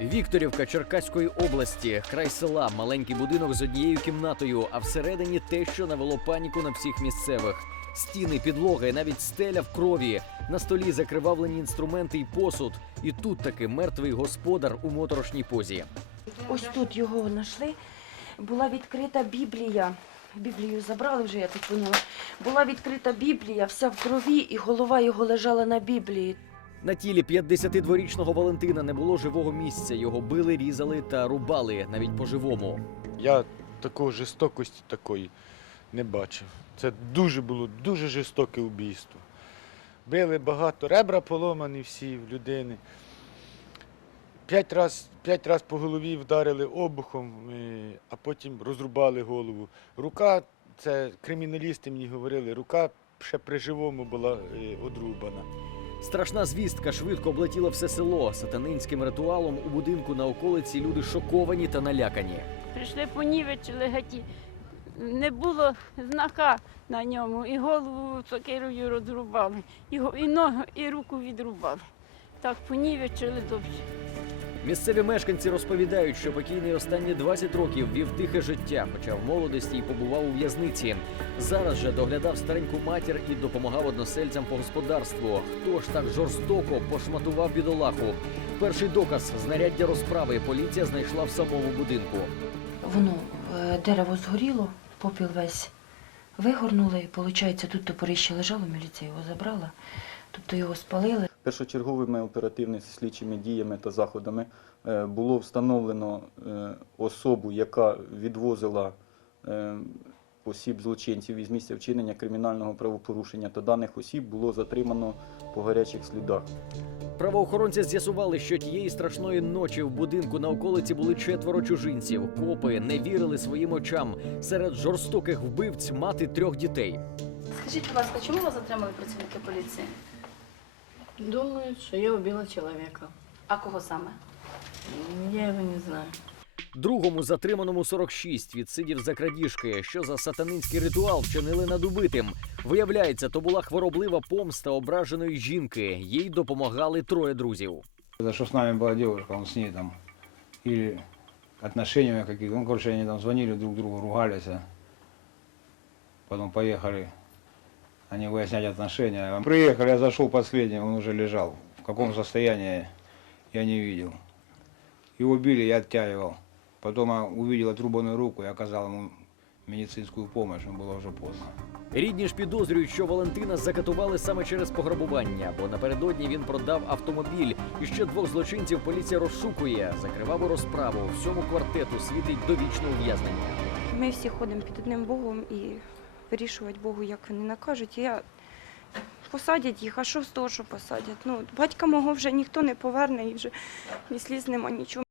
Вікторівка Черкаської області, край села, маленький будинок з однією кімнатою, а всередині те, що навело паніку на всіх місцевих. Стіни, підлога і навіть стеля в крові. На столі закривавлені інструменти і посуд. І тут таки мертвий господар у моторошній позі. Ось тут його знайшли. Була відкрита Біблія. Біблію забрали вже, я так поняла. Була відкрита Біблія, вся в крові, і голова його лежала на Біблії. На тілі 52-річного Валентина не було живого місця. Його били, різали та рубали навіть по-живому. Я такої жорстокості такої не бачив. Це дуже було дуже жорстоке вбійство. Били багато, ребра поломані всі в людини. П'ять раз, п'ять раз по голові вдарили обухом, е, а потім розрубали голову. Рука, це криміналісти мені говорили, рука ще при живому була е, одрубана. Страшна звістка швидко облетіла все село. Сатанинським ритуалом у будинку на околиці люди шоковані та налякані. Прийшли понівечили гаті, Не було знака на ньому, і голову сокирою розрубали, і, ноги, і руку відрубали. Так понівечили добре. Місцеві мешканці розповідають, що покійний останні 20 років вів тихе життя, хоча в молодості й побував у в'язниці. Зараз же доглядав стареньку матір і допомагав односельцям по господарству. Хто ж так жорстоко пошматував бідолаху? Перший доказ знаряддя розправи поліція знайшла в самому будинку. Воно е, дерево згоріло, попіл весь вигорнули. Виходить, тут топорище лежало, міліція його забрала. Тобто його спалили. Першочерговими оперативними слідчими діями та заходами е, було встановлено е, особу, яка відвозила е, осіб злочинців із місця вчинення кримінального правопорушення, та даних осіб було затримано по гарячих слідах. Правоохоронці з'ясували, що тієї страшної ночі в будинку на околиці були четверо чужинців. Копи не вірили своїм очам. Серед жорстоких вбивць мати трьох дітей. Скажіть, будь ласка, чому вас затримали працівники поліції? Думают, что я убила человека. А кого саме? Я его не знаю. Другому затриманому 46 відсидів за крадіжки, що за сатанинський ритуал вчинили над убитим. Виявляється, то була хвороблива помста ображеної жінки. Їй допомагали троє друзів. За что с нами была девушка, он с ней там, или отношениями какие-то. Ну, короче, они там звонили друг другу, ругались. а Потом поехали они выяснять отношения. Приехали, я зашел последним, он уже лежал. В каком состоянии я не видел. Его били, я оттягивал. Потом я увидел отрубанную руку и оказал ему медицинскую помощь, но было уже поздно. Рідні ж підозрюють, що Валентина закатували саме через пограбування, бо напередодні він продав автомобіль. І ще двох злочинців поліція розшукує. За криваву розправу всьому квартету світить довічне ув'язнення. Ми всі ходимо під одним Богом і вирішувати Богу, як вони накажуть. Я посадять їх, а що з того, що посадять? Ну, батька мого вже ніхто не поверне і вже ні сліз нема нічого.